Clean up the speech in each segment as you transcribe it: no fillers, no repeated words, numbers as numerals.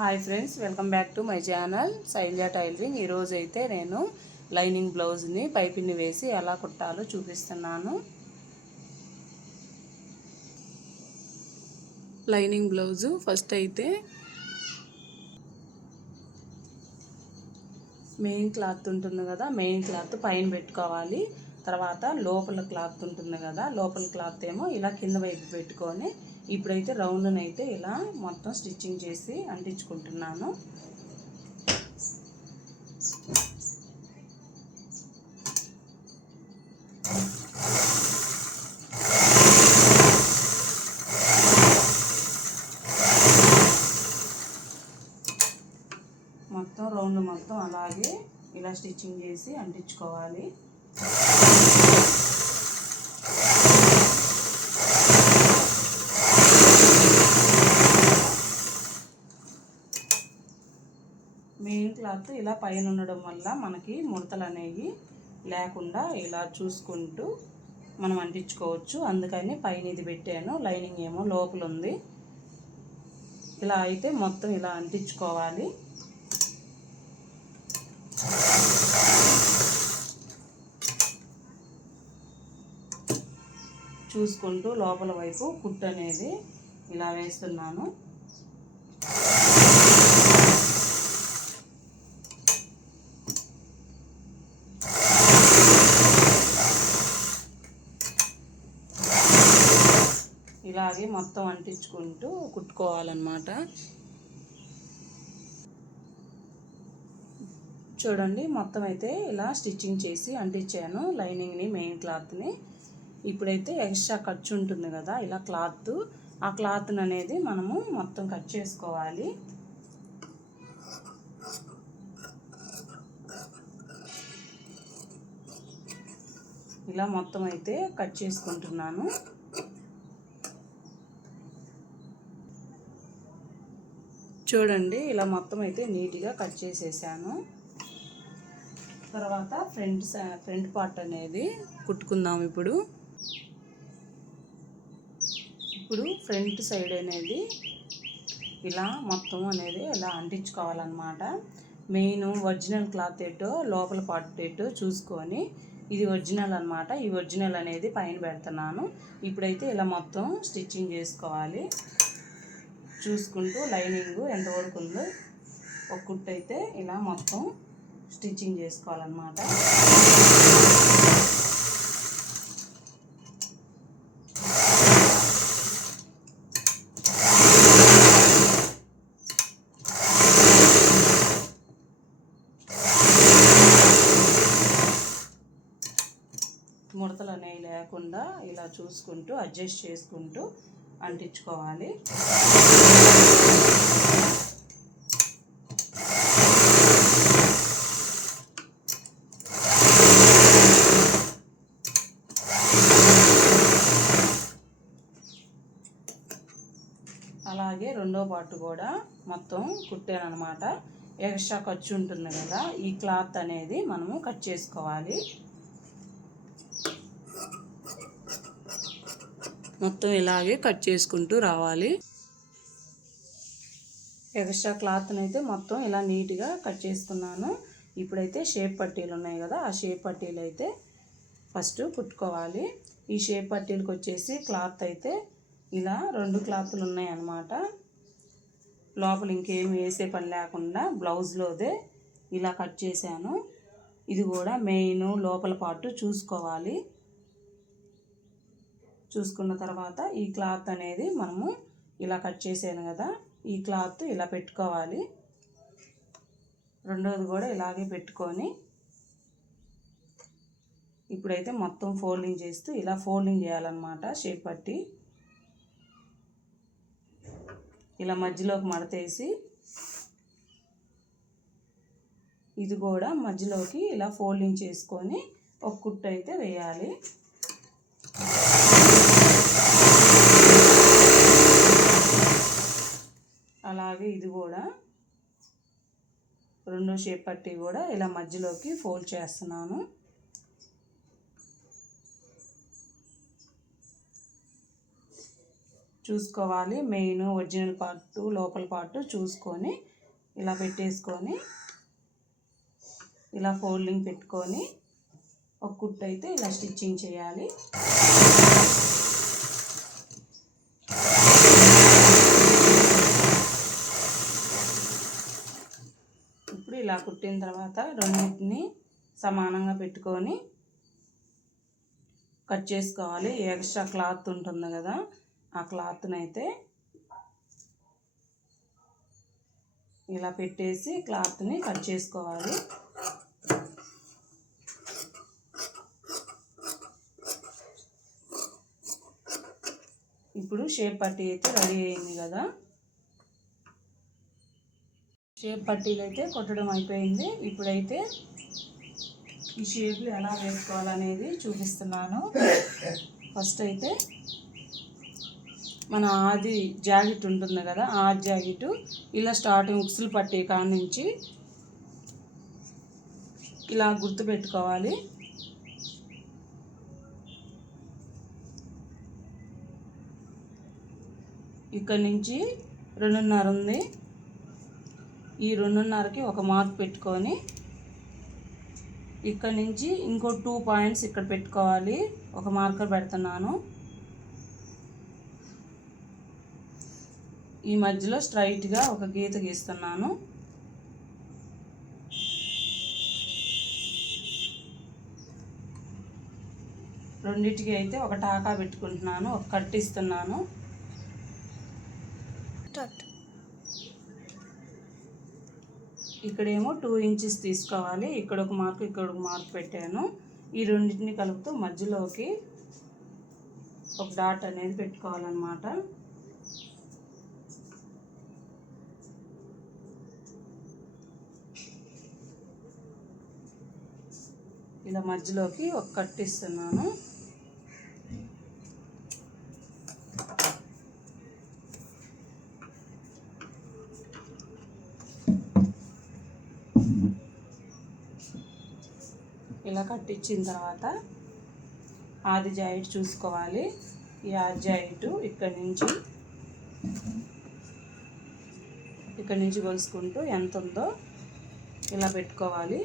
Hi friends, welcome back to my channel Shailya tailoring. ఈరోజు అయితే నేను లైనింగ్ బ్లౌజ్ని పైపిన్ని వేసి ఎలా కుట్టాలో చూపిస్తున్నాను. లైనింగ్ బ్లౌజు ఫస్ట్ అయితే మెయిన్ క్లాత్ ఉంటుంది కదా, మెయిన్ క్లాత్ పైన పెట్టుకోవాలి. తర్వాత లోపల క్లాత్ ఉంటుంది కదా, లోపల క్లాత్ ఏమో ఇలా కింద వైపు పెట్టుకొని ఇప్పుడైతే రౌండ్ని అయితే ఇలా మొత్తం స్టిచ్చింగ్ చేసి అంటించుకుంటున్నాను. మొత్తం రౌండ్ మొత్తం అలాగే ఇలా స్టిచ్చింగ్ చేసి అంటించుకోవాలి. మెయిన్ క్లాత్ ఇలా పైన ఉండడం వల్ల మనకి ముడతలు అనేవి లేకుండా ఇలా చూసుకుంటూ మనం అంటించుకోవచ్చు. అందుకని పైన ఇది పెట్టాను, లైనింగ్ ఏమో లోపల ఉంది. ఇలా అయితే మొత్తం ఇలా అంటించుకోవాలి. చూసుకుంటూ లోపల వైపు కుట్టు అనేది ఇలా వేస్తున్నాను. ఇలాగే మొత్తం అంటించుకుంటూ కుట్టుకోవాలన్నమాట. చూడండి, మొత్తం అయితే ఇలా స్టిచ్చింగ్ చేసి అంటించాను లైనింగ్ని, మెయిన్ క్లాత్ని. ఇప్పుడైతే ఎక్స్ట్రా ఖర్చు ఉంటుంది కదా ఇలా క్లాత్, ఆ క్లాత్ని అనేది మనము మొత్తం కట్ చేసుకోవాలి. ఇలా మొత్తం అయితే కట్ చేసుకుంటున్నాను. చూడండి, ఇలా మొత్తం అయితే నీట్గా కట్ చేసేసాను. తర్వాత ఫ్రంట్ పార్ట్ అనేది కుట్టుకుందాం. ఇప్పుడు ఫ్రంట్ సైడ్ అనేది ఇలా మొత్తం అనేది ఇలా అంటించుకోవాలన్నమాట. మెయిన్ ఒరిజినల్ క్లాత్ ఏటో లోపల పార్ట్ ఏటో చూసుకొని, ఇది ఒరిజినల్ అన్నమాట. ఈ ఒరిజినల్ అనేది పైన పెడుతున్నాను. ఇప్పుడైతే ఇలా మొత్తం స్టిచ్చింగ్ చేసుకోవాలి. చూసుకుంటూ లైనింగ్ ఎంతవరకు ఉందో ఒక కుట్టు అయితే ఇలా మొత్తం స్టిచ్చింగ్ చేసుకోవాలన్నమాట. ముడతలు అనేవి లేకుండా ఇలా చూసుకుంటూ అడ్జస్ట్ చేసుకుంటూ అంటించుకోవాలి. అలాగే రెండో పార్ట్ కూడా మొత్తం కుట్టాను అనమాట. ఎక్స్ట్రా ఖర్చు ఉంటుంది కదా, ఈ క్లాత్ అనేది మనము కట్ చేసుకోవాలి. మొత్తం ఇలాగే కట్ చేసుకుంటూ రావాలి. ఎక్స్ట్రా క్లాత్ని అయితే మొత్తం ఇలా నీట్గా కట్ చేసుకున్నాను. ఇప్పుడైతే షేప్ పట్టీలు ఉన్నాయి కదా, ఆ షేప్ పట్టీలు అయితే ఫస్ట్ కుట్టుకోవాలి. ఈ షేప్ పట్టీలకు వచ్చేసి క్లాత్ అయితే ఇలా 2 క్లాత్లు ఉన్నాయి అన్నమాట. లోపల ఇంకేం వేసే పని లేకుండా బ్లౌజ్లోదే ఇలా కట్ చేశాను. ఇది కూడా మెయిన్ లోపల పార్ట్ చూసుకోవాలి. చూసుకున్న తర్వాత ఈ క్లాత్ అనేది మనము ఇలా కట్ చేసాను కదా, ఈ క్లాత్ ఇలా పెట్టుకోవాలి. రెండోది కూడా ఇలాగే పెట్టుకొని ఇప్పుడైతే మొత్తం ఫోల్డింగ్ చేస్తూ ఇలా ఫోల్డింగ్ చేయాలన్నమాట. షేప్ పట్టి ఇలా మధ్యలోకి మడతేసి ఇది కూడా మధ్యలోకి ఇలా ఫోల్డింగ్ చేసుకొని ఒక కుట్టు అయితే వేయాలి. అలాగే ఇది కూడా రెండో షేప్ పట్టి కూడా ఇలా మధ్యలోకి ఫోల్డ్ చేస్తున్నాను. చూసుకోవాలి. మెయిన్ ఒరిజినల్ పార్ట్ లోపల పార్ట్ చూసుకొని ఇలా పెట్టేసుకొని ఇలా ఫోల్డింగ్ పెట్టుకొని ఒక కుట్టు అయితే ఇలా స్టిచ్చింగ్ చేయాలి. ఇప్పుడు ఇలా కుట్టిన తర్వాత రెండింటిని సమానంగా పెట్టుకొని కట్ చేసుకోవాలి. ఎక్స్ట్రా క్లాత్ ఉంటుంది కదా, ఆ క్లాత్ని అయితే ఇలా పెట్టేసి క్లాత్ని కట్ చేసుకోవాలి. ఇప్పుడు షేప్ పట్టీ అయితే రెడీ అయింది కదా. షేప్ పట్టీలు అయితే కొట్టడం అయిపోయింది. ఇప్పుడైతే ఈ షేప్లు ఎలా వేసుకోవాలనేది చూపిస్తున్నాను. ఫస్ట్ అయితే మన ఆది జాకెట్ ఉంటుంది కదా, ఆ జాకెట్ ఇలా స్టార్టింగ్ ఉక్సులు పట్టే కాడ నుంచి ఇలా గుర్తు పెట్టుకోవాలి. ఇక్కడ నుంచి 2.5 ఉంది. ఈ 2.5కి ఒక మార్క్ పెట్టుకొని ఇక్కడ నుంచి ఇంకో 2 పాయింట్స్ ఇక్కడ పెట్టుకోవాలి. ఒక మార్కర్ పెడుతున్నాను. ఈ మధ్యలో స్ట్రైట్గా ఒక గీత గీస్తున్నాను. రెండిటికి అయితే ఒక టాకా పెట్టుకుంటున్నాను, ఒక కట్ ఇస్తున్నాను. ఇక్కడేమో 2 ఇంచెస్ తీసుకోవాలి. ఇక్కడ ఒక మార్క్, ఇక్కడ ఒక మార్క్ పెట్టాను. ఈ రెండింటిని కలుపుతూ మధ్యలోకి ఒక డాట్ అనేది పెట్టుకోవాలన్నమాట. ఇలా మధ్యలోకి ఒక కట్ ఇస్తున్నాను. ఇలా కట్ ఇచ్చిన తర్వాత ఆది జాయింట్ చూసుకోవాలి. ఈ ఆది జాయింట్ ఇక్కడ నుంచి కొలుసుకుంటూ ఎంత ఉందో ఇలా పెట్టుకోవాలి.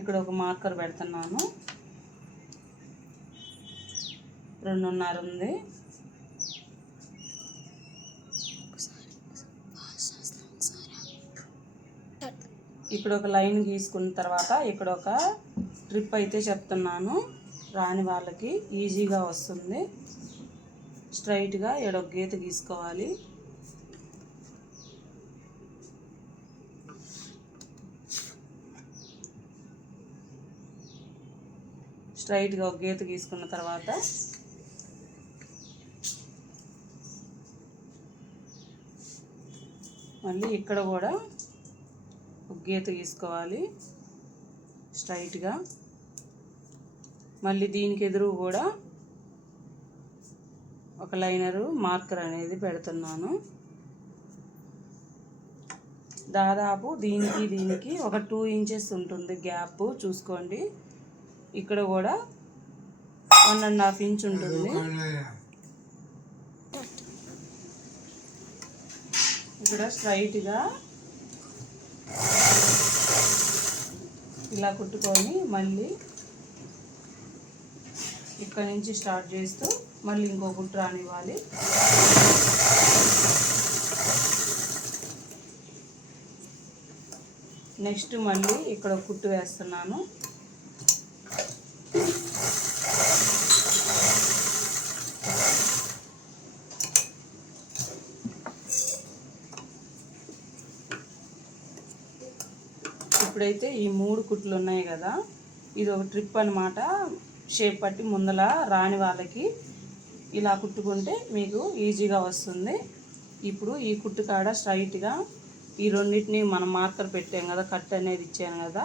ఇక్కడ ఒక మార్కర్ పెడుతున్నాను. 2.5 ఉంది. ఇక్కడ ఒక లైన్ గీసుకున్న తర్వాత ఇక్కడ ఒక ట్రిప్ అయితే చెప్తున్నాను. రాని వాళ్ళకి ఈజీగా వస్తుంది. స్ట్రైట్గా ఇక్కడ ఒక గీత గీసుకోవాలి. స్ట్రైట్గా ఒక గీత గీసుకున్న తర్వాత మళ్ళీ ఇక్కడ కూడా ఒక గీత గీసుకోవాలి స్ట్రైట్గా. మళ్ళీ దీనికి ఎదురు కూడా ఒక లైనరు మార్కర్ అనేది పెడుతున్నాను. దాదాపు దీనికి ఒక 2 ఇంచెస్ ఉంటుంది గ్యాప్ చూసుకోండి. ఇక్కడ కూడా 1.5 ఇంచ్ ఉంటుంది. ఇక్కడ స్ట్రైట్గా ఇలా కుట్టుకొని మళ్ళీ ఇక్కడ నుంచి స్టార్ట్ చేస్తూ మళ్ళీ ఇంకో కుట్టు రానివ్వాలి. నెక్స్ట్ మళ్ళీ ఇక్కడ కుట్టు వేస్తున్నాను. ఇప్పుడైతే ఈ 3 కుట్లు ఉన్నాయి కదా, ఇది ఒక ట్రిప్ అన్నమాట. షేప్ పట్టి ముందల రాని వాళ్ళకి ఇలా కుట్టుకుంటే మీకు ఈజీగా వస్తుంది. ఇప్పుడు ఈ కుట్టు కాడ స్ట్రైట్గా ఈ రెండింటిని మనం మార్కర్ పెట్టాం కదా, కట్ అనేది ఇచ్చాను కదా,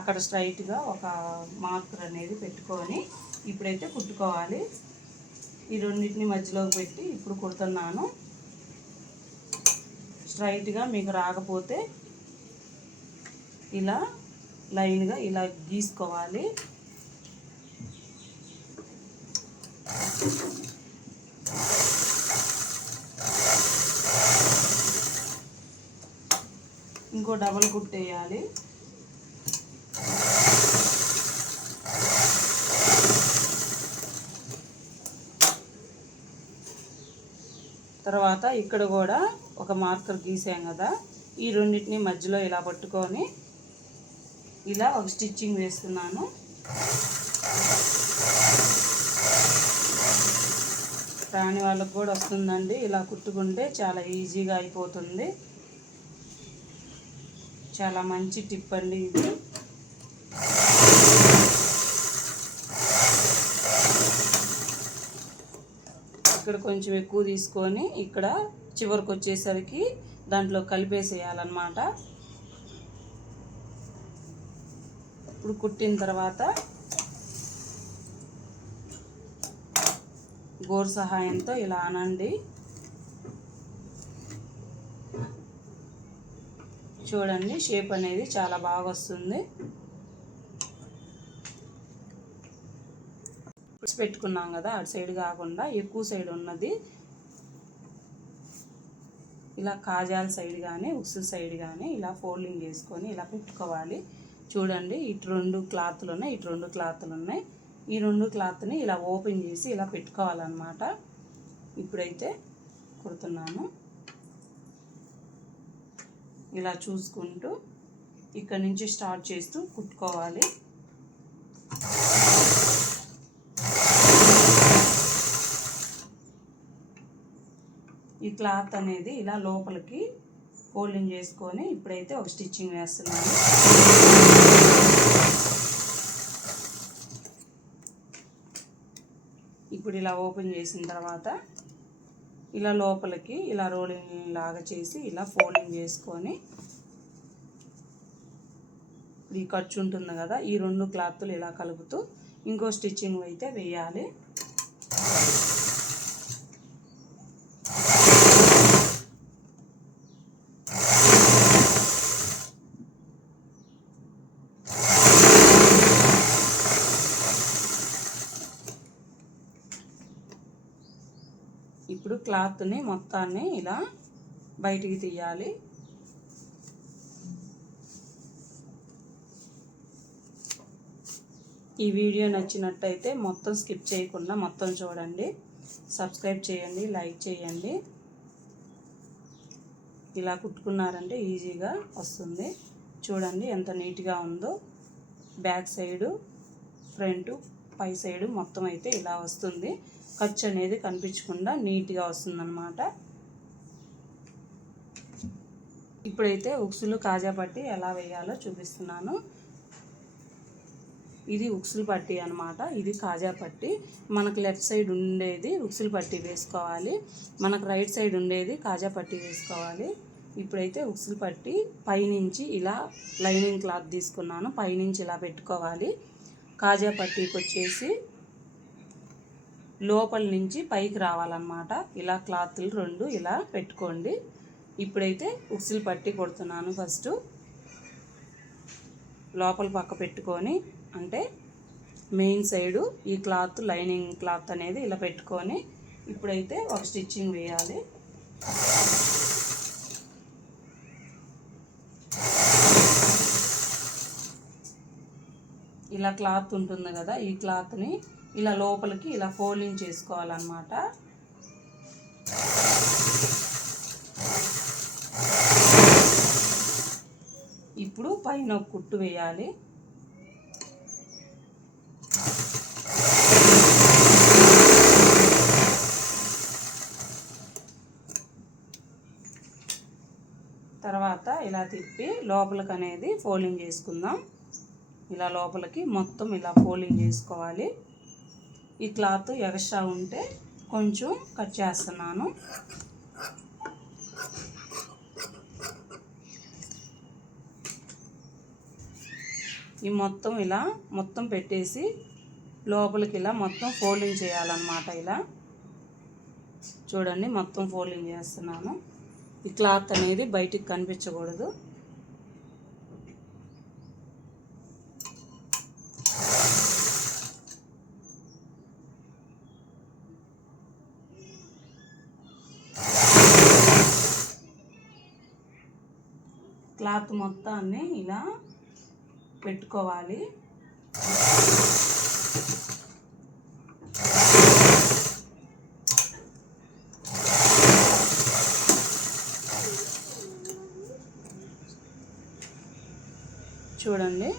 అక్కడ స్ట్రైట్గా ఒక మార్కర్ అనేది పెట్టుకొని ఇప్పుడైతే కుట్టుకోవాలి. ఈ రెండింటిని మధ్యలోకి పెట్టి ఇప్పుడు కుడుతున్నాను. స్ట్రైట్గా మీకు రాకపోతే ఇలా లైన్గా ఇలా గీసుకోవాలి. ఇంకో డబల్ కుట్టేయాలి. తర్వాత ఇక్కడ కూడా ఒక మార్కర్ గీసాం కదా, ఈ రెండింటిని మధ్యలో ఇలా పట్టుకొని ఇలా ఒక స్టిచ్చింగ్ వేస్తున్నాను. రాని వాళ్ళకు కూడా వస్తుందండి. ఇలా కుట్టుకుంటే చాలా ఈజీగా అయిపోతుంది. చాలా మంచి టిప్ అండి ఇది. ఇక్కడ కొంచెం ఎక్కువ తీసుకొని ఇక్కడ చివరికి వచ్చేసరికి దాంట్లో కలిపేసేయాలన్నమాట. ఇప్పుడు కుట్టిన తర్వాత గోరు సహాయంతో ఇలా అనండి. చూడండి, షేప్ అనేది చాలా బాగా వస్తుంది. పెట్టుకున్నాం కదా, అటు సైడ్ కాకుండా ఎక్కువ సైడ్ ఉన్నది ఇలా కాజాల సైడ్ కానీ ఉక్సుల సైడ్ కానీ ఇలా ఫోల్డింగ్ చేసుకొని ఇలా పెట్టుకోవాలి. చూడండి, ఇటు 2 క్లాత్లు ఉన్నాయి, ఇటు 2 క్లాత్లు ఉన్నాయి. ఈ 2 క్లాత్ని ఇలా ఓపెన్ చేసి ఇలా పెట్టుకోవాలన్నమాట. ఇప్పుడైతే కుడుతున్నాను. ఇలా చూసుకుంటూ ఇక్కడ నుంచి స్టార్ట్ చేస్తూ కుట్టుకోవాలి. ఈ క్లాత్ అనేది ఇలా లోపలికి ఫోల్డింగ్ చేసుకొని ఇప్పుడైతే ఒక స్టిచ్చింగ్ వేస్తున్నాను. ఇప్పుడు ఇలా ఓపెన్ చేసిన తర్వాత ఇలా లోపలికి ఇలా రోలింగ్ లాగా చేసి ఇలా ఫోల్డింగ్ చేసుకొని ఈ ఖర్చు ఉంటుంది కదా, ఈ 2 క్లాత్లు ఇలా కలుపుతూ ఇంకో స్టిచ్చింగ్ అయితే వేయాలి. ఇప్పుడు క్లాత్ని మొత్తాన్ని ఇలా బయటికి తీయాలి. ఈ వీడియో నచ్చినట్టయితే మొత్తం స్కిప్ చేయకుండా మొత్తం చూడండి. సబ్స్క్రైబ్ చేయండి, లైక్ చేయండి. ఇలా కుట్టుకున్నారంటే ఈజీగా వస్తుంది. చూడండి ఎంత నీట్గా ఉందో. బ్యాక్ సైడు, ఫ్రంట్, పై సైడు మొత్తం అయితే ఇలా వస్తుంది. ఖర్చు అనేది కనిపించకుండా నీట్గా వస్తుందన్నమాట. ఇప్పుడైతే ఉక్సులు కాజా పట్టి ఎలా వేయాలో చూపిస్తున్నాను. ఇది ఉక్సులు పట్టి అనమాట, ఇది కాజా పట్టి. మనకు లెఫ్ట్ సైడ్ ఉండేది ఉక్సులు పట్టి వేసుకోవాలి, మనకు రైట్ సైడ్ ఉండేది కాజా పట్టి వేసుకోవాలి. ఇప్పుడైతే ఉక్సులు పట్టి పైనుంచి ఇలా లైనింగ్ క్లాత్ తీసుకున్నాను, పైనుంచి ఇలా పెట్టుకోవాలి. కాజా పట్టీకి వచ్చేసి లోపల నుంచి పైకి రావాలన్నమాట. ఇలా క్లాత్లు 2 ఇలా పెట్టుకోండి. ఇప్పుడైతే ఉక్సులు పట్టి కొడుతున్నాను. ఫస్ట్ లోపల పక్క పెట్టుకొని, అంటే మెయిన్ సైడు ఈ క్లాత్ లైనింగ్ క్లాత్ అనేది ఇలా పెట్టుకొని ఇప్పుడైతే ఒక స్టిచ్చింగ్ వేయాలి. ఇలా క్లాత్ ఉంటుంది కదా, ఈ క్లాత్ని ఇలా లోపలికి ఇలా ఫోల్డింగ్ చేసుకోవాలన్నమాట. ఇప్పుడు పైన ఒక కుట్టు వేయాలి. తర్వాత ఇలా తిప్పి లోపలికి అనేది ఫోల్డింగ్ చేసుకుందాం. ఇలా లోపలికి మొత్తం ఇలా ఫోల్డింగ్ చేసుకోవాలి. ఈ క్లాత్ ఎక్స్ట్రా ఉంటే కొంచెం కట్ చేస్తున్నాను. ఈ మొత్తం ఇలా మొత్తం పెట్టేసి లోపలికి ఇలా మొత్తం ఫోల్డింగ్ చేయాలన్నమాట. ఇలా చూడండి, మొత్తం ఫోల్డింగ్ చేస్తున్నాను. ఈ క్లాత్ అనేది బయటికి కనిపించకూడదు. క్లాత్ మొత్తాన్ని ఇలా పెట్టుకోవాలి. చూడండి,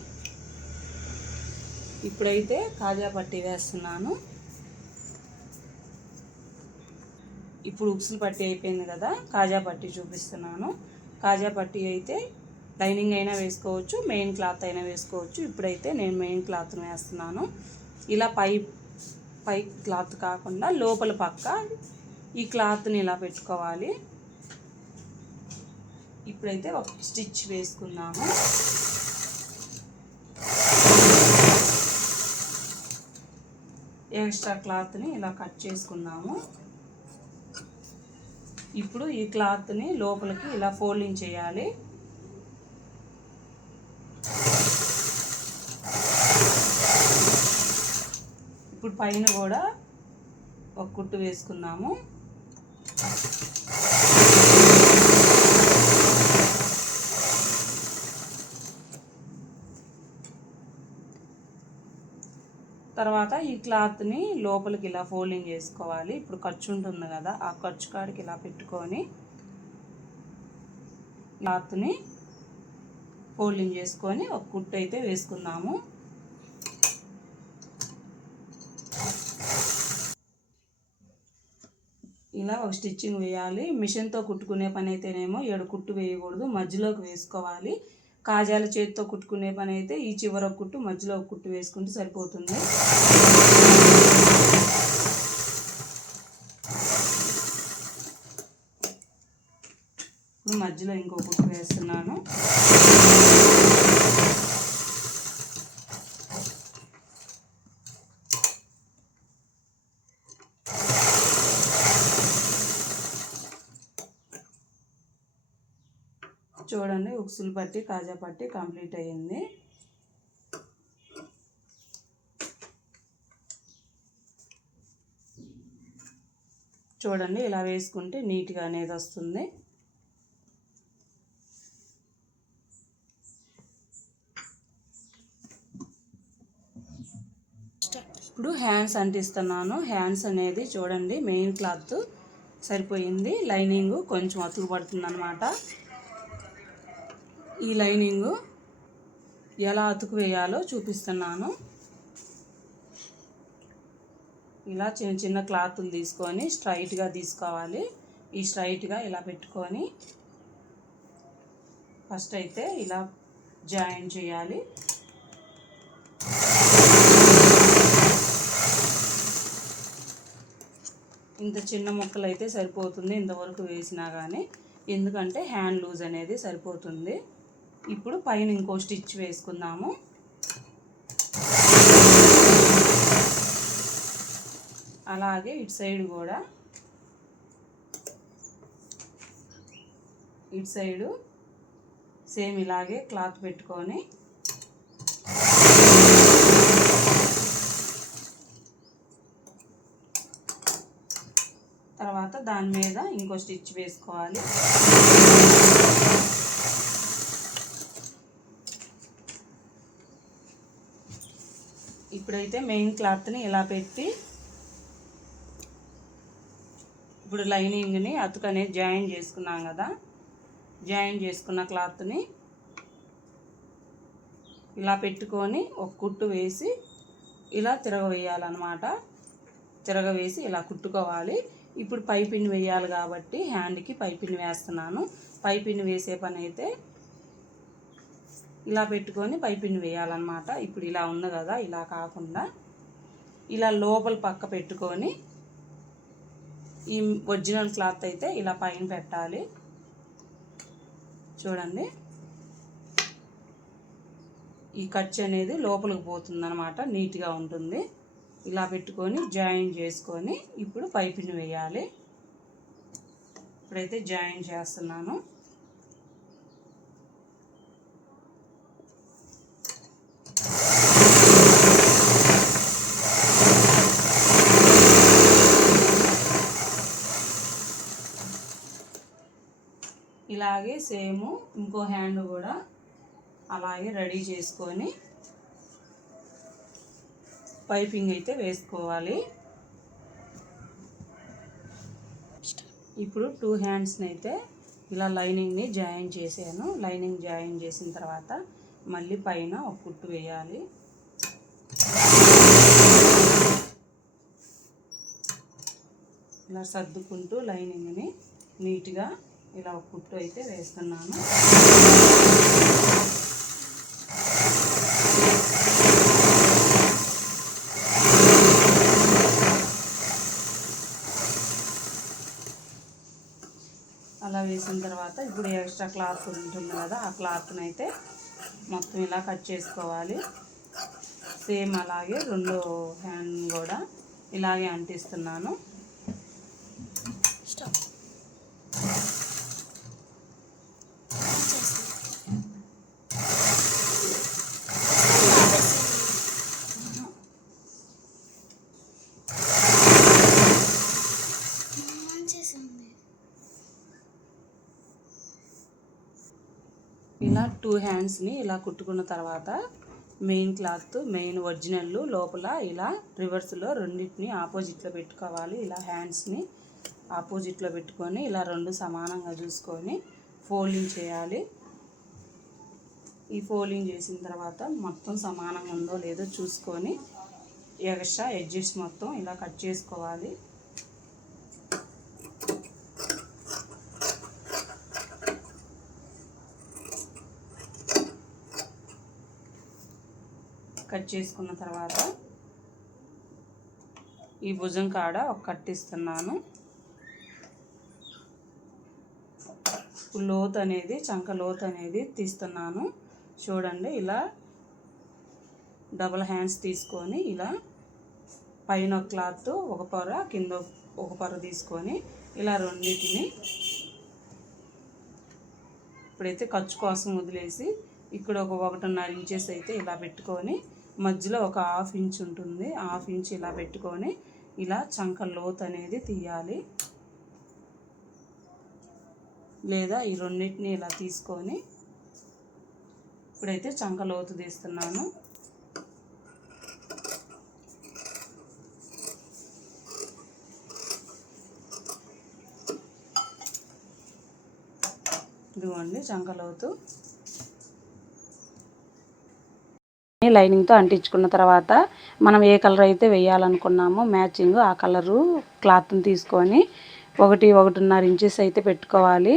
ఇప్పుడైతే కాజా పట్టీ వేస్తున్నాను. ఇప్పుడు ఉక్సులు పట్టీ అయిపోయింది కదా, కాజా పట్టీ చూపిస్తున్నాను. కాజా పట్టీ అయితే లైనింగ్ అయినా వేసుకోవచ్చు, మెయిన్ క్లాత్ అయినా వేసుకోవచ్చు. ఇప్పుడైతే నేను మెయిన్ క్లాత్ను వేస్తున్నాను. ఇలా పై క్లాత్ కాకుండా లోపల పక్క ఈ క్లాత్ని ఇలా పెట్టుకోవాలి. ఇప్పుడైతే ఒక స్టిచ్ వేసుకున్నాము. ఎక్స్ట్రా క్లాత్ని ఇలా కట్ చేసుకున్నాము. ఇప్పుడు ఈ క్లాత్ని లోపలికి ఇలా ఫోల్డింగ్ చేయాలి. ఇప్పుడు పైన కూడా ఒక కుట్టు వేసుకున్నాము. తర్వాత ఈ క్లాత్ని లోపలికి ఇలా ఫోల్డింగ్ చేసుకోవాలి. ఇప్పుడు ఖర్చు ఉంటుంది కదా, ఆ ఖర్చు కాడికి ఇలా పెట్టుకొని క్లాత్ని ఫోల్డింగ్ చేసుకొని ఒక కుట్టు అయితే వేసుకుందాము. ఇలా ఒక స్టిచ్చింగ్ వేయాలి. మిషన్తో కుట్టుకునే పని అయితేనేమో 7 కుట్టు వేయకూడదు, మధ్యలోకి వేసుకోవాలి. కాజాల చేతితో కుట్టుకునే పని అయితే ఈ చివర ఒక కుట్టు, మధ్యలో ఒక కుట్టు వేసుకుంటే సరిపోతుంది. ఇప్పుడు మధ్యలో ఇంకో కుట్టు వేస్తున్నాను. చూడండి, ఉక్సులు పట్టి కాజా పట్టి కంప్లీట్ అయ్యింది. చూడండి, ఇలా వేసుకుంటే నీట్గా అనేది వస్తుంది. ఇప్పుడు హ్యాండ్స్ అంటిస్తున్నాను. హ్యాండ్స్ అనేది చూడండి, మెయిన్ క్లాత్ సరిపోయింది, లైనింగ్ కొంచెం అతుకు పడుతుంది అన్నమాట. ఈ లైనింగ్ ఎలా అతుకు వేయాలో చూపిస్తున్నాను. ఇలా చిన్న చిన్న క్లాతులు తీసుకొని స్ట్రైట్గా తీసుకోవాలి. ఈ స్ట్రైట్గా ఇలా పెట్టుకొని ఫస్ట్ అయితే ఇలా జాయిన్ చేయాలి. ఇంత చిన్న ముక్కలు అయితే సరిపోతుంది ఇంతవరకు వేసినా కానీ, ఎందుకంటే హ్యాండ్ లూజ్ అనేది సరిపోతుంది. ఇప్పుడు పైన ఇంకో స్టిచ్ వేసుకుందాము. అలాగే ఇటు సైడ్ కూడా, ఇటు సైడు సేమ్ ఇలాగే క్లాత్ పెట్టుకొని తర్వాత దాని మీద ఇంకో స్టిచ్ వేసుకోవాలి. ఇప్పుడైతే మెయిన్ క్లాత్ని ఇలా పెట్టి ఇప్పుడు లైనింగ్ని అతుకు అనేది జాయిన్ చేసుకున్నాం కదా, జాయిన్ చేసుకున్న క్లాత్ని ఇలా పెట్టుకొని ఒక కుట్టు వేసి ఇలా తిరగవేయాలన్నమాట. తిరగవేసి ఇలా కుట్టుకోవాలి. ఇప్పుడు పైపిన్ వేయాలి కాబట్టి హ్యాండ్కి పైపిన్ వేస్తున్నాను. పైపిన్ వేసే పని అయితే ఇలా పెట్టుకొని పైపిన్ వేయాలన్నమాట. ఇప్పుడు ఇలా ఉంది కదా, ఇలా కాకుండా ఇలా లోపల పక్క పెట్టుకొని ఈ ఒరిజినల్ క్లాత్ అయితే ఇలా పైన పెట్టాలి. చూడండి, ఈ ఖర్చు అనేది లోపలికి పోతుంది అన్నమాట, నీట్గా ఉంటుంది. ఇలా పెట్టుకొని జాయిన్ చేసుకొని ఇప్పుడు పైపిన్ వేయాలి. ఇప్పుడైతే జాయిన్ చేస్తున్నాను. ఇలాగే సేమ్ ఇంకో హ్యాండ్ కూడా అలాగే రెడీ చేసుకొని పైపింగ్ అయితే వేసుకోవాలి. ఇప్పుడు 2 హ్యాండ్స్ని అయితే ఇలా లైనింగ్ని జాయిన్ చేసాను. లైనింగ్ జాయిన్ చేసిన తర్వాత మళ్ళీ పైన ఒక కుట్టు వేయాలి. ఇలా సర్దుకుంటూ లైనింగ్ని నీట్గా ఇలా ఒక కుట్టు అయితే వేస్తున్నాను. అలా వేసిన తర్వాత ఇప్పుడు ఎక్స్ట్రా క్లాత్ ఉంటుంది కదా, ఆ క్లాత్ని అయితే మొత్తం ఇలా కట్ చేసుకోవాలి. సేమ్ అలాగే రెండో హ్యాండ్ కూడా ఇలాగే అంటిస్తున్నాను. ఇలా 2 హ్యాండ్స్ని ఇలా కుట్టుకున్న తర్వాత మెయిన్ క్లాత్ మెయిన్ ఒరిజినల్ లోపల ఇలా రివర్స్లో రెండింటిని ఆపోజిట్లో పెట్టుకోవాలి. ఇలా హ్యాండ్స్ని ఆపోజిట్లో పెట్టుకొని ఇలా రెండు సమానంగా చూసుకొని ఫోల్డింగ్ చేయాలి. ఈ ఫోల్డింగ్ చేసిన తర్వాత మొత్తం సమానంగా ఉందో లేదో చూసుకొని ఎక్స్ట్రా ఎడ్జెస్ మొత్తం ఇలా కట్ చేసుకోవాలి. కట్ చేసుకున్న తర్వాత ఈ భుజం కాడ ఒక కట్టిస్తున్నాను. లోతు అనేది చంక లోతు అనేది తీస్తున్నాను. చూడండి, ఇలా డబుల్ హ్యాండ్స్ తీసుకొని ఇలా పైన క్లాత్ ఒక పొర కింద ఒక పొర తీసుకొని ఇలా రెండింటిని ఇప్పుడైతే ఖర్చు కోసం వదిలేసి ఇక్కడ ఒక 1.5 ఇంచెస్ అయితే ఇలా పెట్టుకొని మధ్యలో ఒక 1/2 ఇంచ్ ఉంటుంది, 1/2 ఇంచ్ ఇలా పెట్టుకొని ఇలా చంక లోతు అనేది తీయాలి. లేదా ఈ రెండింటిని ఇలా తీసుకొని ఇప్పుడైతే చంక లోతు తీస్తున్నాను. ఇదిగోండి చంక లోతు. లైనింగ్తో అంటించుకున్న తర్వాత మనం ఏ కలర్ అయితే వేయాలనుకున్నామో మ్యాచింగ్ ఆ కలరు క్లాత్ని తీసుకొని 1.5 ఇంచెస్ అయితే పెట్టుకోవాలి.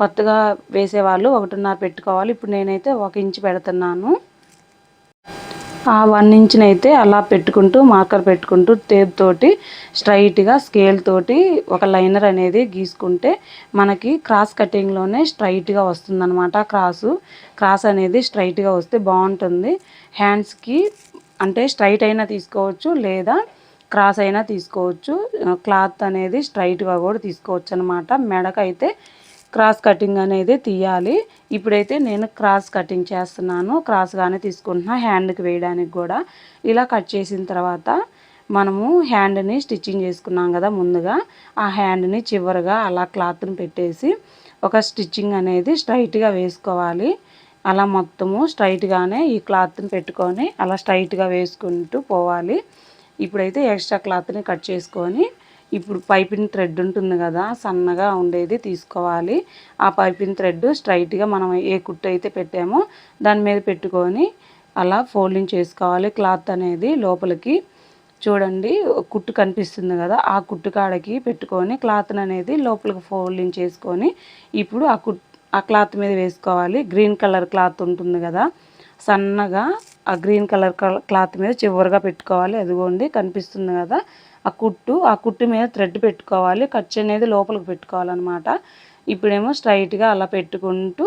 కొత్తగా వేసేవాళ్ళు 1.5 పెట్టుకోవాలి. ఇప్పుడు నేనైతే 1 ఇంచ్ పెడుతున్నాను. ఆ 1 ఇంచ్ని అయితే అలా పెట్టుకుంటూ మార్కర్ పెట్టుకుంటూ టేప్ తోటి స్ట్రైట్గా స్కేల్ తోటి ఒక లైనర్ అనేది గీసుకుంటే మనకి క్రాస్ కటింగ్లోనే స్ట్రైట్గా వస్తుందన్నమాట. క్రాస్ అనేది స్ట్రైట్గా వస్తే బాగుంటుంది. హ్యాండ్స్కి అంటే స్ట్రైట్ అయినా తీసుకోవచ్చు లేదా క్రాస్ అయినా తీసుకోవచ్చు. క్లాత్ అనేది స్ట్రైట్గా కూడా తీసుకోవచ్చు అనమాట. మెడకైతే క్రాస్ కటింగ్ అనేది తీయాలి. ఇప్పుడైతే నేను క్రాస్ కటింగ్ చేస్తున్నాను. క్రాస్గానే తీసుకుంటున్నా హ్యాండ్కి వేయడానికి కూడా. ఇలా కట్ చేసిన తర్వాత మనము హ్యాండ్ని స్టిచ్చింగ్ చేసుకున్నాం కదా ముందుగా, ఆ హ్యాండ్ని చివరిగా అలా క్లాత్ని పెట్టేసి ఒక స్టిచ్చింగ్ అనేది స్ట్రైట్గా వేసుకోవాలి. అలా మొత్తము స్ట్రైట్గానే ఈ క్లాత్ని పెట్టుకొని అలా స్ట్రైట్గా వేసుకుంటూ పోవాలి. ఇప్పుడైతే ఎక్స్ట్రా క్లాత్ని కట్ చేసుకొని ఇప్పుడు పైపింగ్ థ్రెడ్ ఉంటుంది కదా సన్నగా ఉండేది తీసుకోవాలి. ఆ పైపింగ్ థ్రెడ్ స్ట్రైట్గా మనం ఏ కుట్టు అయితే పెట్టామో దాని మీద పెట్టుకొని అలా ఫోల్డింగ్ చేసుకోవాలి. క్లాత్ అనేది లోపలికి చూడండి కుట్టు కనిపిస్తుంది కదా, ఆ కుట్టు కాడకి పెట్టుకొని క్లాత్ని అనేది లోపలికి ఫోల్డింగ్ చేసుకొని ఇప్పుడు ఆ క్లాత్ మీద వేసుకోవాలి. గ్రీన్ కలర్ క్లాత్ ఉంటుంది కదా సన్నగా, ఆ గ్రీన్ కలర్ క్లాత్ మీద చివరిగా పెట్టుకోవాలి. అదిగోండి కనిపిస్తుంది కదా ఆ కుట్టు మీద థ్రెడ్ పెట్టుకోవాలి. ఖర్చు అనేది లోపలికి పెట్టుకోవాలన్నమాట. ఇప్పుడేమో స్ట్రైట్గా అలా పెట్టుకుంటూ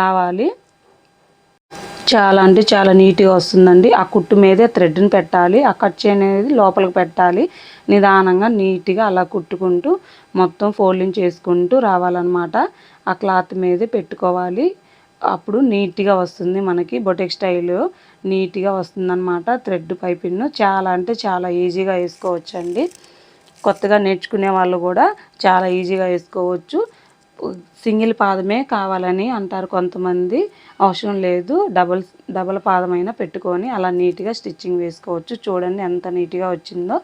రావాలి. చాలా అంటే చాలా నీట్గా వస్తుందండి. ఆ కుట్టు మీదే థ్రెడ్ని పెట్టాలి, ఆ ఖర్చు అనేది లోపలికి పెట్టాలి. నిదానంగా నీట్గా అలా కుట్టుకుంటూ మొత్తం ఫోల్డింగ్ చేసుకుంటూ రావాలన్నమాట. ఆ క్లాత్ మీదే పెట్టుకోవాలి. అప్పుడు నీట్గా వస్తుంది మనకి బొటెక్ స్టైల్ నీట్గా వస్తుందన్నమాట. థ్రెడ్ పైపింగ్ చాలా అంటే చాలా ఈజీగా వేసుకోవచ్చండి. కొత్తగా నేర్చుకునే వాళ్ళు కూడా చాలా ఈజీగా వేసుకోవచ్చు. సింగిల్ పాదమే కావాలని అంటారు కొంతమంది. అవసరం లేదు, డబల్ పాదమైనా పెట్టుకొని అలా నీట్గా స్టిచ్చింగ్ వేసుకోవచ్చు. చూడండి ఎంత నీట్గా వచ్చిందో.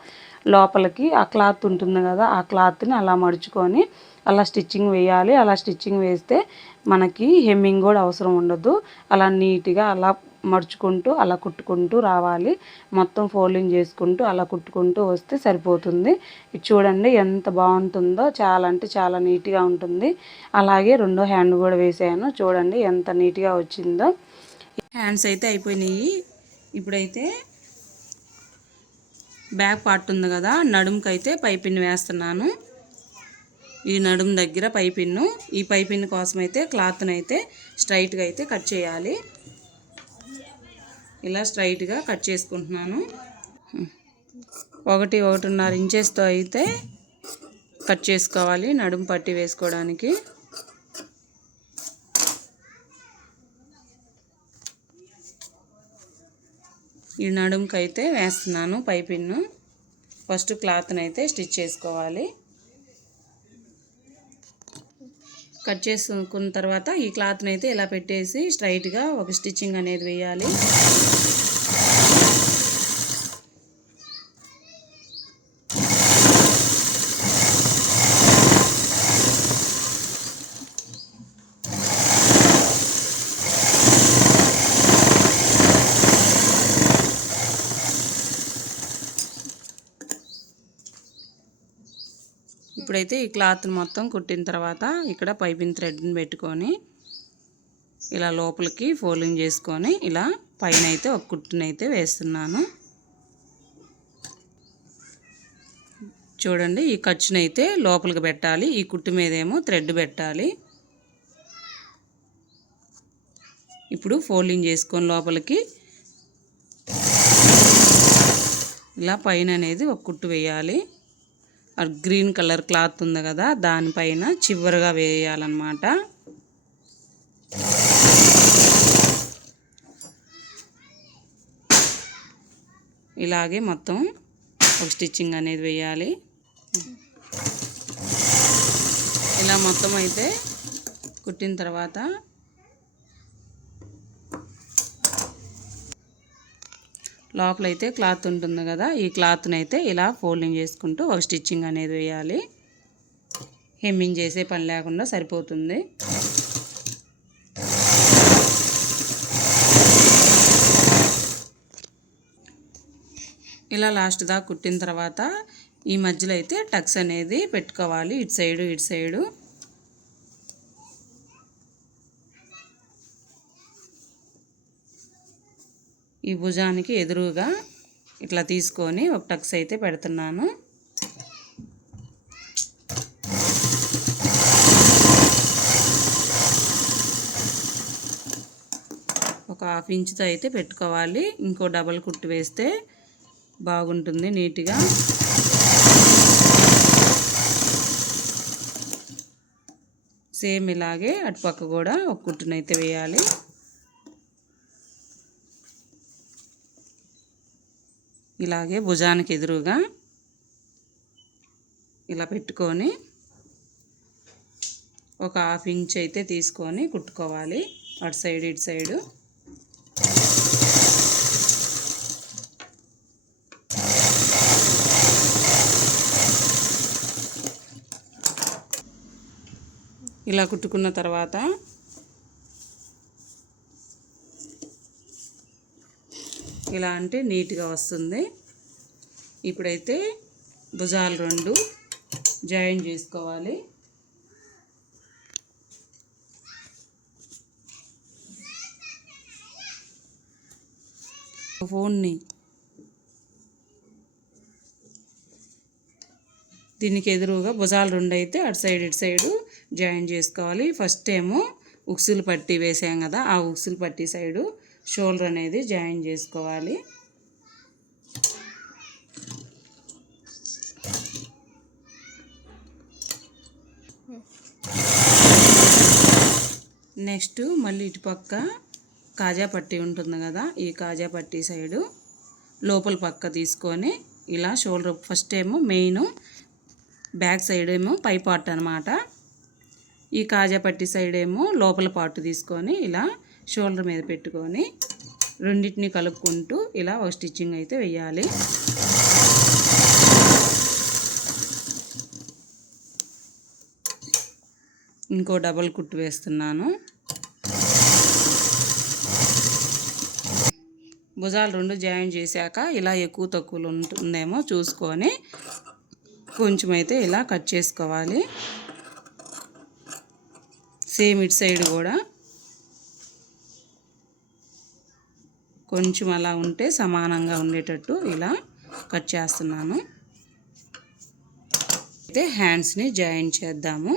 లోపలికి ఆ క్లాత్ ఉంటుంది కదా, ఆ క్లాత్ని అలా మడుచుకొని అలా స్టిచ్చింగ్ వేయాలి. అలా స్టిచ్చింగ్ వేస్తే మనకి హెమ్మింగ్ కూడా అవసరం ఉండదు. అలా నీట్గా అలా మడుచుకుంటూ అలా కుట్టుకుంటూ రావాలి. మొత్తం ఫోల్డింగ్ చేసుకుంటూ అలా కుట్టుకుంటూ వస్తే సరిపోతుంది. ఇది చూడండి ఎంత బాగుంటుందో, చాలా అంటే చాలా నీట్గా ఉంటుంది. అలాగే రెండో హ్యాండ్ కూడా వేసాను, చూడండి ఎంత నీట్గా వచ్చిందో. హ్యాండ్స్ అయితే అయిపోయినాయి. ఇప్పుడైతే బ్యాక్ పార్ట్ ఉంది కదా, నడుముకి అయితే పైపిన్ వేస్తున్నాను. ఈ నడుము దగ్గర పైపిన్ను, ఈ పైపిన్ కోసం అయితే క్లాత్ని అయితే స్ట్రైట్గా అయితే కట్ చేయాలి. ఇలా స్ట్రైట్గా కట్ చేసుకుంటున్నాను. 1-1.5 ఇంచెస్తో అయితే కట్ చేసుకోవాలి నడుము పట్టి వేసుకోవడానికి. ఈ నడుముకి అయితే వేస్తున్నాను పైపిన్ను. ఫస్ట్ క్లాత్ని అయితే స్టిచ్ చేసుకోవాలి. కట్ చేసుకున్న తర్వాత ఈ క్లాత్ని అయితే ఇలా పెట్టేసి స్ట్రైట్గా ఒక స్టిచ్చింగ్ అనేది వేయాలి. ఇప్పుడైతే ఈ క్లాత్ని మొత్తం కుట్టిన తర్వాత ఇక్కడ పైపింగ్ థ్రెడ్ని పెట్టుకొని ఇలా లోపలికి ఫోల్డింగ్ చేసుకొని ఇలా పైన అయితే ఒక కుట్టునైతే వేస్తున్నాను. చూడండి ఈ ఖర్చునైతే లోపలికి పెట్టాలి. ఈ కుట్టు మీదేమో థ్రెడ్ పెట్టాలి. ఇప్పుడు ఫోల్డింగ్ చేసుకొని లోపలికి ఇలా పైన అనేది ఒక కుట్టు వేయాలి. గ్రీన్ కలర్ క్లాత్ ఉంది కదా, దానిపైన చివరగా వేయాలన్నమాట. ఇలాగే మొత్తం ఒక స్టిచ్చింగ్ అనేది వేయాలి. ఇలా మొత్తం అయితే కుట్టిన తర్వాత లోపలైతే క్లాత్ ఉంటుంది కదా, ఈ క్లాత్ని అయితే ఇలా ఫోల్డింగ్ చేసుకుంటూ ఒక స్టిచ్చింగ్ అనేది వేయాలి. హెమ్మింగ్ చేసే పని లేకుండా సరిపోతుంది. ఇలా లాస్ట్ దాకా కుట్టిన తర్వాత ఈ మధ్యలో అయితే టక్స్ అనేది పెట్టుకోవాలి. ఇటు సైడు ఈ భుజానికి ఎదురుగా ఇట్లా తీసుకొని ఒక టక్స్ అయితే పెడుతున్నాను. ఒక 1/2 ఇంచుతో అయితే పెట్టుకోవాలి. ఇంకో డబల్ కుట్టు వేస్తే బాగుంటుంది నీట్గా. సేమ్ ఇలాగే అటుపక్క కూడా ఒక కుట్టునైతే వేయాలి. ఇలాగే భుజానికి ఎదురుగా ఇలా పెట్టుకొని ఒక 1/2 ఇంచ్ అయితే తీసుకొని కుట్టుకోవాలి. అటు సైడ్ ఇటు సైడు. ఇలా కుట్టుకున్న తర్వాత ఇలా అంటే నీట్గా వస్తుంది. ఇప్పుడైతే భుజాలు 2 జాయిన్ చేసుకోవాలి. ఫోన్ని దీనికి ఎదురుగా భుజాలు 2 అయితే అటు సైడ్ ఇటు సైడు జాయిన్ చేసుకోవాలి. ఫస్ట్ ఏమో ఉక్సులు పట్టి వేసాం కదా, ఆ ఉక్సులు పట్టి సైడు షోల్డర్ అనేది జాయిన్ చేసుకోవాలి. నెక్స్ట్ మళ్ళీ ఇటు పక్క కాజా పట్టి ఉంటుంది కదా, ఈ కాజా పట్టి సైడు లోపల పక్క తీసుకొని ఇలా షోల్డర్ ఫస్ట్ ఏమో మెయిన్ బ్యాక్ సైడ్ ఏమో పై పార్ట్ అనమాట. ఈ కాజా పట్టి సైడ్ ఏమో లోపల పార్ట్ తీసుకొని ఇలా షోల్డర్ మీద పెట్టుకొని రెండింటిని కలుపుకుంటూ ఇలా ఒక స్టిచ్చింగ్ అయితే వేయాలి. ఇంకో డబల్ కుట్టు వేస్తున్నాను. భుజాలు రెండు జాయిన్ చేశాక ఇలా ఎక్కువ తక్కువలు ఉంటుందేమో చూసుకొని కొంచెం అయితే ఇలా కట్ చేసుకోవాలి. సేమ్ ఇటు సైడ్ కూడా కొంచెం అలా ఉంటే సమానంగా ఉండేటట్టు ఇలా కట్ చేస్తున్నాను. అయితే హ్యాండ్స్ని జాయిన్ చేద్దాము.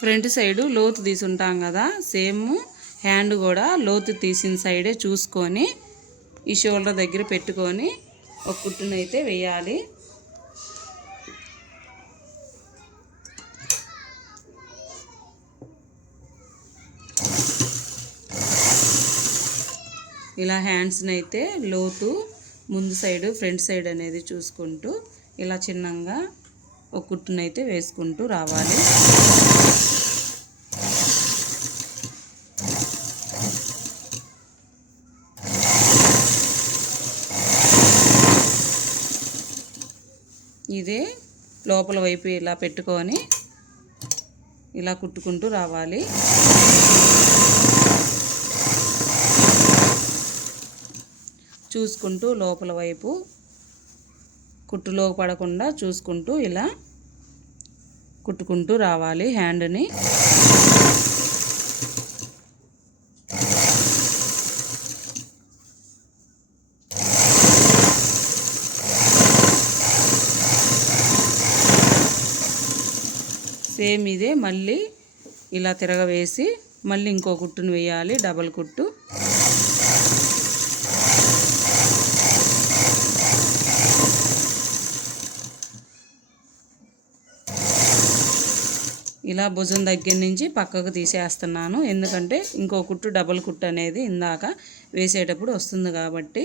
ఫ్రంట్ సైడు లోతు తీసి ఉంటాం కదా, సేమ్ హ్యాండ్ కూడా లోతు తీసిన సైడే చూసుకొని ఈ షోల్డర్ దగ్గర పెట్టుకొని ఒక కుట్టునైతే వేయాలి. ఇలా హ్యాండ్స్ని అయితే లోతు ముందు సైడు ఫ్రంట్ సైడ్ అనేది చూసుకుంటూ ఇలా చిన్నగా ఒక కుట్టునైతే వేసుకుంటూ రావాలి. ఇదే లోపల వైపు ఇలా పెట్టుకొని ఇలా కుట్టుకుంటూ రావాలి. చూసుకుంటూ లోపల వైపు కుట్టులో పడకుండా చూసుకుంటూ ఇలా కుట్టుకుంటూ రావాలి హ్యాండ్ని. సేమ్ ఇదే మళ్ళీ ఇలా తిరగవేసి మళ్ళీ ఇంకో కుట్టును వేయాలి, డబల్ కుట్టు. ఇలా భుజం దగ్గర నుంచి పక్కకు తీసేస్తున్నాను, ఎందుకంటే ఇంకో కుట్టు డబల్ కుట్టు అనేది ఇందాక వేసేటప్పుడు వస్తుంది కాబట్టి.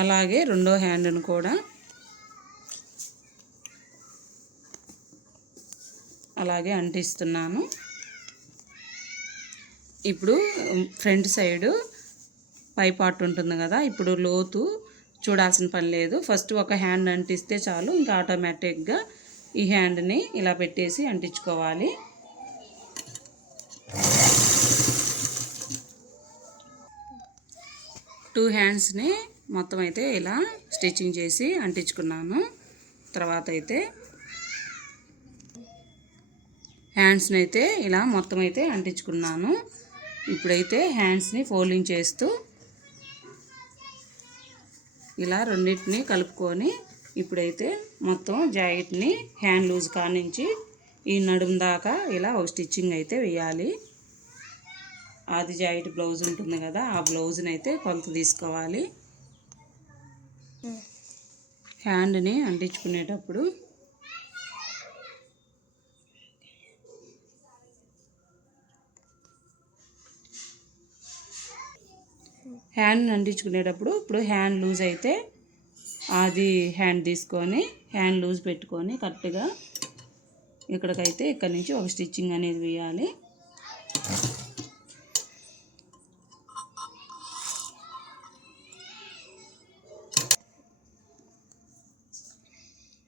అలాగే రెండో హ్యాండ్ను కూడా అలాగే అంటిస్తున్నాను. ఇప్పుడు ఫ్రంట్ సైడు పై పార్ట్ ఉంటుంది కదా, ఇప్పుడు లోతు చూడాల్సిన పని లేదు. ఫస్ట్ ఒక హ్యాండ్ అంటిస్తే చాలు, ఇంకా ఆటోమేటిక్గా ఈ హ్యాండ్ని ఇలా పెట్టేసి అంటించుకోవాలి. టూ హ్యాండ్స్ని మొత్తం అయితే ఇలా స్టిచ్చింగ్ చేసి అంటించుకున్నాను. తర్వాత అయితే హ్యాండ్స్ని అయితే ఇలా మొత్తం అయితే అంటించుకున్నాను. ఇప్పుడైతే హ్యాండ్స్ని ఫోల్డింగ్ చేస్తూ ఇలా రెండింటిని కలుపుకొని ఇప్పుడైతే మొత్తం జాకెట్ని హ్యాండ్ లూజ్ కానించి ఈ నడుము దాకా ఇలా ఒక స్టిచ్చింగ్ అయితే వేయాలి. ఆది జాకెట్ బ్లౌజ్ ఉంటుంది కదా, ఆ బ్లౌజ్ని అయితే కొలత తీసుకోవాలి. హ్యాండ్ని అంటించుకునేటప్పుడు ఇప్పుడు హ్యాండ్ లూజ్ అయితే అది హ్యాండ్ తీసుకొని హ్యాండ్ లూజ్ పెట్టుకొని కరెక్ట్గా ఇక్కడికైతే ఇక్కడి నుంచి ఒక స్టిచ్చింగ్ అనేది వేయాలి.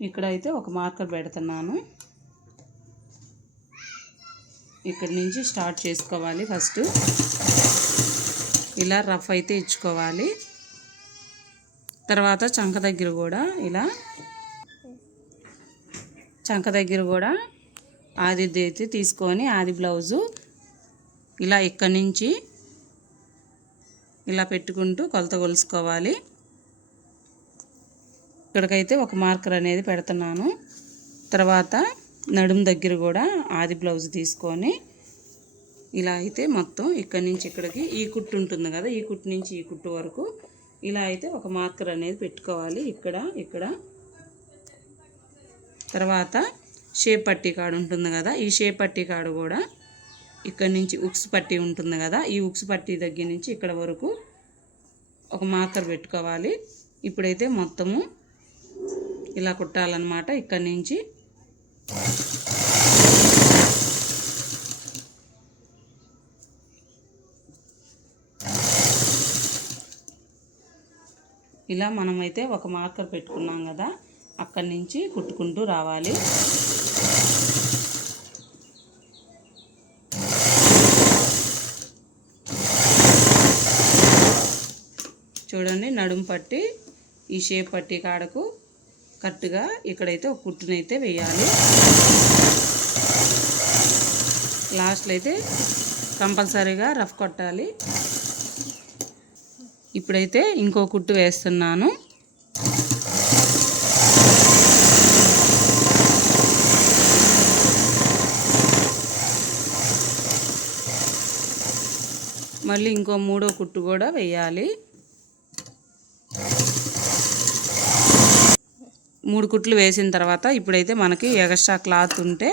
ఇక్కడైతే ఒక మార్కర్ పెడుతున్నాను. ఇక్కడి నుంచి స్టార్ట్ చేసుకోవాలి. ఫస్ట్ ఇలా రఫ్ అయితే ఇచ్చుకోవాలి. తర్వాత చంక దగ్గర కూడా ఆది అయితే తీసుకొని ఆది బ్లౌజు ఇలా ఇక్కడి నుంచి ఇలా పెట్టుకుంటూ కొలత కొలుసుకోవాలి. ఇక్కడికైతే ఒక మార్కర్ అనేది పెడుతున్నాను. తర్వాత నడుము దగ్గర కూడా ఆది బ్లౌజ్ తీసుకొని ఇలా అయితే మొత్తం ఇక్కడి నుంచి ఇక్కడికి ఈ కుట్టు ఉంటుంది కదా, ఈ కుట్టు నుంచి ఈ కుట్టు వరకు ఇలా అయితే ఒక మార్కర్ అనేది పెట్టుకోవాలి ఇక్కడ. తర్వాత షేప్ పట్టీ కాడ ఉంటుంది కదా, ఈ షేప్ పట్టీ కాడ కూడా ఇక్కడ నుంచి ఉక్స్ పట్టీ ఉంటుంది కదా, ఈ ఉక్స్ పట్టీ దగ్గర నుంచి ఇక్కడ వరకు ఒక మార్కర్ పెట్టుకోవాలి. ఇప్పుడైతే మొత్తము ఇలా కుట్టాలన్నమాట. ఇక్కడ నుంచి ఇలా మనమైతే ఒక మార్కర్ పెట్టుకున్నాం కదా, అక్కడి నుంచి కుట్టుకుంటూ రావాలి. చూడండి, నడుము పట్టి ఈ షేప్ పట్టి కాడకు కరెక్ట్గా ఇక్కడైతే ఒక కుట్టునైతే వేయాలి. లాస్ట్లో అయితే కంపల్సరీగా రఫ్ కొట్టాలి. ఇప్పుడైతే ఇంకో కుట్టు వేస్తున్నాను. మళ్ళీ ఇంకో మూడో కుట్టు కూడా వేయాలి. 3 కుట్లు వేసిన తర్వాత ఇప్పుడైతే మనకి ఎక్స్ట్రా క్లాత్ ఉంటే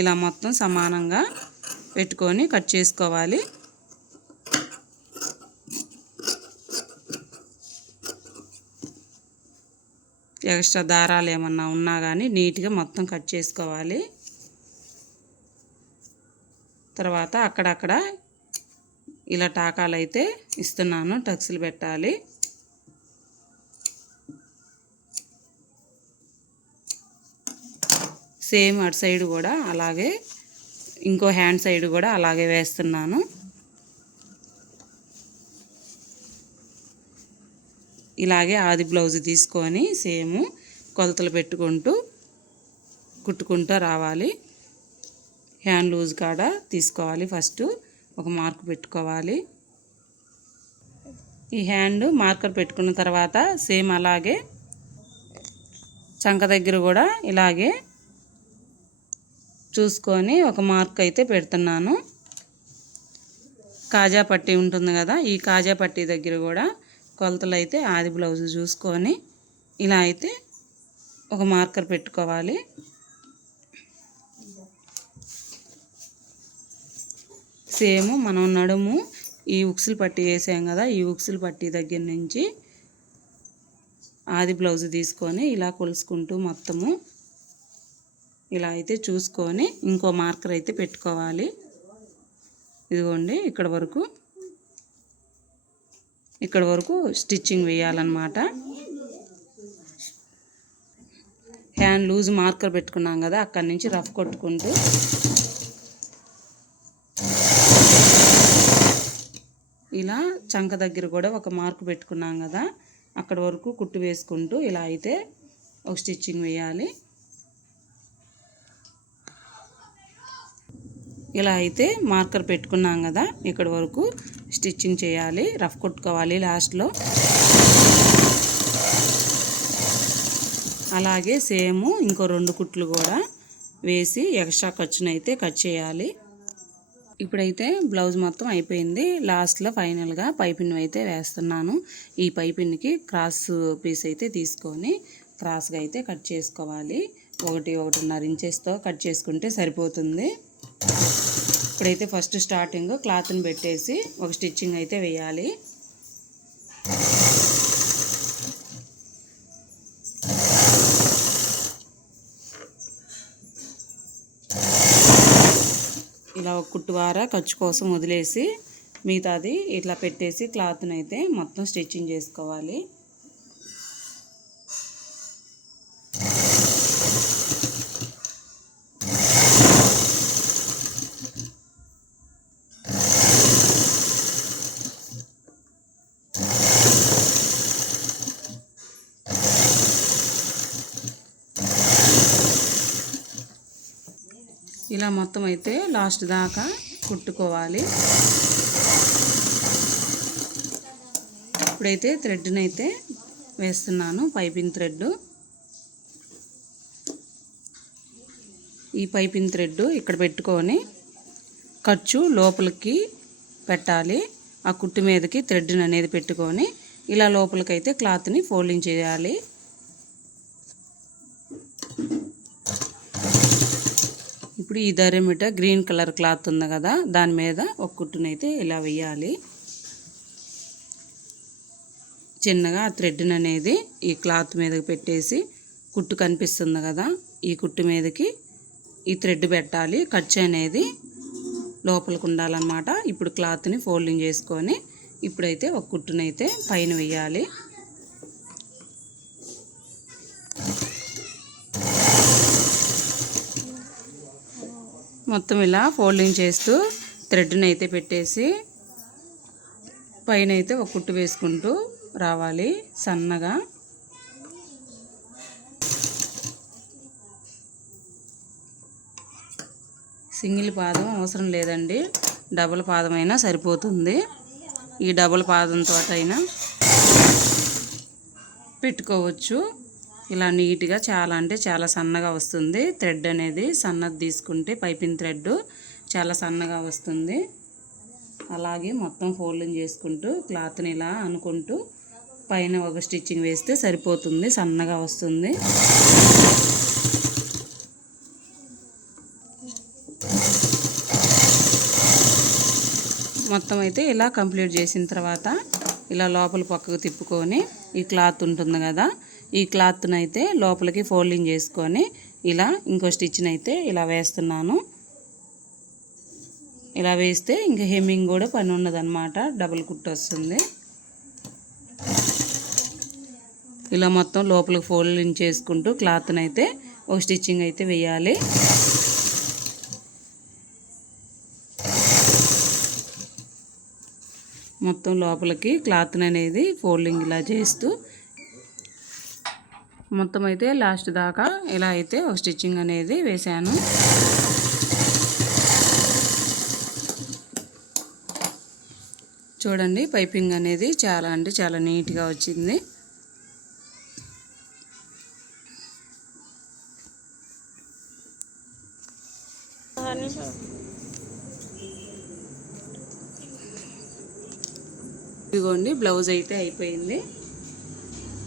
ఇలా మొత్తం సమానంగా పెట్టుకొని కట్ చేసుకోవాలి. ఎక్స్ట్రా దారాలు ఏమన్నా ఉన్నా కానీ నీట్గా మొత్తం కట్ చేసుకోవాలి. తర్వాత అక్కడక్కడ ఇలా టాకాలు అయితే ఇస్తున్నాను, టక్స్లు పెట్టాలి. సేమ్ అటు సైడ్ కూడా అలాగే, ఇంకో హ్యాండ్ సైడ్ కూడా అలాగే వేస్తున్నాను. ఇలాగే ఆది బ్లౌజ్ తీసుకొని సేమ్ కొలతలు పెట్టుకుంటూ కుట్టుకుంటూ రావాలి. హ్యాండ్ లూజ్ కాడ తీసుకోవాలి. ఫస్ట్ ఒక మార్క్ పెట్టుకోవాలి. ఈ హ్యాండ్ మార్కర్ పెట్టుకున్న తర్వాత సేమ్ అలాగే చంక దగ్గర కూడా ఇలాగే చూసుకొని ఒక మార్క్ అయితే పెడుతున్నాను. కాజా పట్టీ ఉంటుంది కదా, ఈ కాజా పట్టీ దగ్గర కూడా కొలతలు అయితే ఆది బ్లౌజ్ చూసుకొని ఇలా అయితే ఒక మార్కర్ పెట్టుకోవాలి. సేమ్ మనం నడుము ఈ ఉక్సులు పట్టీ వేసాం కదా, ఈ ఉక్సులు పట్టీ దగ్గర నుంచి ఆది బ్లౌజ్ తీసుకొని ఇలా కొలుసుకుంటూ మొత్తము ఇలా అయితే చూసుకొని ఇంకో మార్కర్ అయితే పెట్టుకోవాలి. ఇదిగోండి, ఇక్కడ వరకు స్టిచ్చింగ్ వేయాలన్నమాట. హ్యాండ్ లూజ్ మార్కర్ పెట్టుకున్నాం కదా, అక్కడి నుంచి రఫ్ కొట్టుకుంటూ ఇలా చంక దగ్గర కూడా ఒక మార్క్ పెట్టుకున్నాం కదా, అక్కడ వరకు కుట్టు వేసుకుంటూ ఇలా అయితే ఒక స్టిచ్చింగ్ వేయాలి. ఇలా అయితే మార్కర్ పెట్టుకున్నాం కదా, ఇక్కడ వరకు స్టిచ్చింగ్ చేయాలి, రఫ్ కొట్టుకోవాలి లాస్ట్లో. అలాగే సేమ్ ఇంకో 2 కుట్లు కూడా వేసి ఎక్స్ట్రా ఖర్చునైతే కట్ చేయాలి. ఇప్పుడైతే బ్లౌజ్ మొత్తం అయిపోయింది. లాస్ట్లో ఫైనల్గా పైపిన్ అయితే వేస్తున్నాను. ఈ పైపిన్కి క్రాస్ పీస్ అయితే తీసుకొని క్రాస్గా అయితే కట్ చేసుకోవాలి. 1.5 ఇంచెస్తో కట్ చేసుకుంటే సరిపోతుంది. ఇప్పుడైతే ఫస్ట్ స్టార్టింగ్ క్లాత్ని పెట్టేసి ఒక స్టిచ్చింగ్ అయితే వేయాలి. ఇలా ఒక కుట్టు వార ఖర్చు కోసం వదిలేసి మిగతాది ఇట్లా పెట్టేసి క్లాత్ని అయితే మొత్తం స్టిచ్చింగ్ చేసుకోవాలి. ఇలా మొత్తం అయితే లాస్ట్ దాకా కుట్టుకోవాలి. ఇప్పుడైతే థ్రెడ్ని అయితే వేస్తున్నాను, పైపింగ్ థ్రెడ్. ఈ పైపింగ్ థ్రెడ్ ఇక్కడ పెట్టుకొని ఖర్చు లోపలికి పెట్టాలి. ఆ కుట్టు మీదకి థ్రెడ్ని అనేది పెట్టుకొని ఇలా లోపలికైతే క్లాత్ని ఫోల్డింగ్ చేయాలి. ఇప్పుడు ఈ దరిమిట గ్రీన్ కలర్ క్లాత్ ఉంది కదా, దాని మీద ఒక కుట్టునైతే ఇలా వేయాలి. చిన్నగా ఆ థ్రెడ్ని అనేది ఈ క్లాత్ మీదకి పెట్టేసి, కుట్టు కనిపిస్తుంది కదా, ఈ కుట్టు మీదకి ఈ థ్రెడ్ పెట్టాలి. ఖర్చు అనేది లోపలికి ఉండాలన్నమాట. ఇప్పుడు క్లాత్ని ఫోల్డింగ్ చేసుకొని ఇప్పుడైతే ఒక కుట్టునైతే పైన వేయాలి. మొత్తం ఇలా ఫోల్డింగ్ చేస్తూ థ్రెడ్ని అయితే పెట్టేసి పైన అయితే ఒక కుట్టు వేసుకుంటూ రావాలి సన్నగా. సింగిల్ పాదం అవసరం లేదండి, డబుల్ పాదం అయినా సరిపోతుంది. ఈ డబుల్ పాదంతో అయినా పెట్టుకోవచ్చు. ఇలా నీట్గా చాలా అంటే చాలా సన్నగా వస్తుంది. థ్రెడ్ అనేది సన్నది తీసుకుంటే పైపింగ్ థ్రెడ్ చాలా సన్నగా వస్తుంది. అలాగే మొత్తం ఫోల్డింగ్ చేసుకుంటూ క్లాత్ని ఇలా అనుకుంటూ పైన ఒక స్టిచ్చింగ్ వేస్తే సరిపోతుంది, సన్నగా వస్తుంది. మొత్తం అయితే ఇలా కంప్లీట్ చేసిన తర్వాత ఇలా లోపల పక్కకు తిప్పుకొని ఈ క్లాత్ ఉంటుంది కదా, ఈ క్లాత్ని అయితే లోపలికి ఫోల్డింగ్ చేసుకొని ఇలా ఇంకో స్టిచ్ని అయితే ఇలా వేస్తున్నాను. ఇలా వేస్తే ఇంకా హెమ్మింగ్ కూడా పని ఉండదన్నమాట, డబుల్ కుట్టు వస్తుంది. ఇలా మొత్తం లోపలికి ఫోల్డింగ్ చేసుకుంటూ క్లాత్ని అయితే ఒక స్టిచ్చింగ్ అయితే వేయాలి. మొత్తం లోపలికి క్లాత్ అనేది ఫోల్డింగ్ ఇలా చేస్తూ మొత్తం అయితే లాస్ట్ దాకా ఇలా అయితే ఒక స్టిచ్చింగ్ అనేది వేసాను. చూడండి పైపింగ్ అనేది చాలా అంటే చాలా నీట్గా వచ్చింది. ఇదిగోండి బ్లౌజ్ అయితే అయిపోయింది.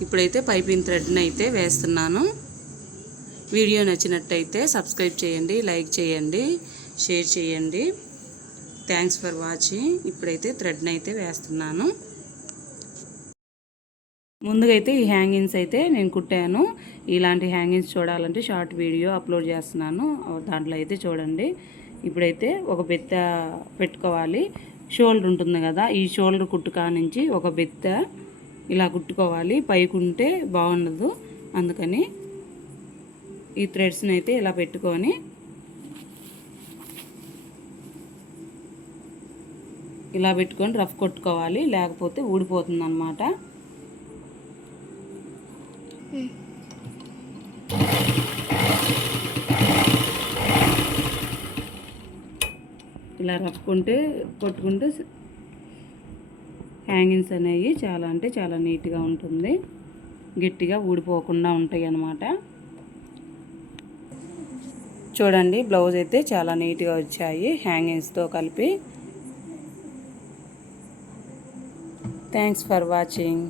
ఇప్పుడైతే పైపింగ్ థ్రెడ్ని అయితే వేస్తున్నాను. వీడియో నచ్చినట్టయితే సబ్స్క్రైబ్ చేయండి, లైక్ చేయండి, షేర్ చేయండి. Thanks for watching. ఇప్పుడైతే థ్రెడ్ని అయితే వేస్తున్నాను. ముందుగా అయితే ఈ హ్యాంగింగ్స్ అయితే నేను కుట్టాను. ఇలాంటి హ్యాంగింగ్స్ చూడాలంటే షార్ట్ వీడియో అప్లోడ్ చేస్తున్నాను, దాంట్లో అయితే చూడండి. ఇప్పుడైతే ఒక బెత్త పెట్టుకోవాలి. షోల్డర్ ఉంటుంది కదా, ఈ షోల్డర్ కుట్టు కానించి ఒక బెత్త ఇలా కుట్టుకోవాలి. పైకి ఉంటే బాగుండదు, అందుకని ఈ థ్రెడ్స్ని అయితే ఇలా పెట్టుకొని ఇలా పెట్టుకొని రఫ్ కొట్టుకోవాలి, లేకపోతే ఊడిపోతుంది అన్నమాట. ఇలా రఫ్ కొట్టుకుంటే హ్యాంగింగ్స్ అనేవి చాలా అంటే చాలా నీట్గా ఉంటుంది, గట్టిగా ఊడిపోకుండా ఉంటాయి అన్నమాట. చూడండి బ్లౌజ్ అయితే చాలా నీట్గా వచ్చాయి హ్యాంగింగ్స్తో కలిపి. Thanks for watching.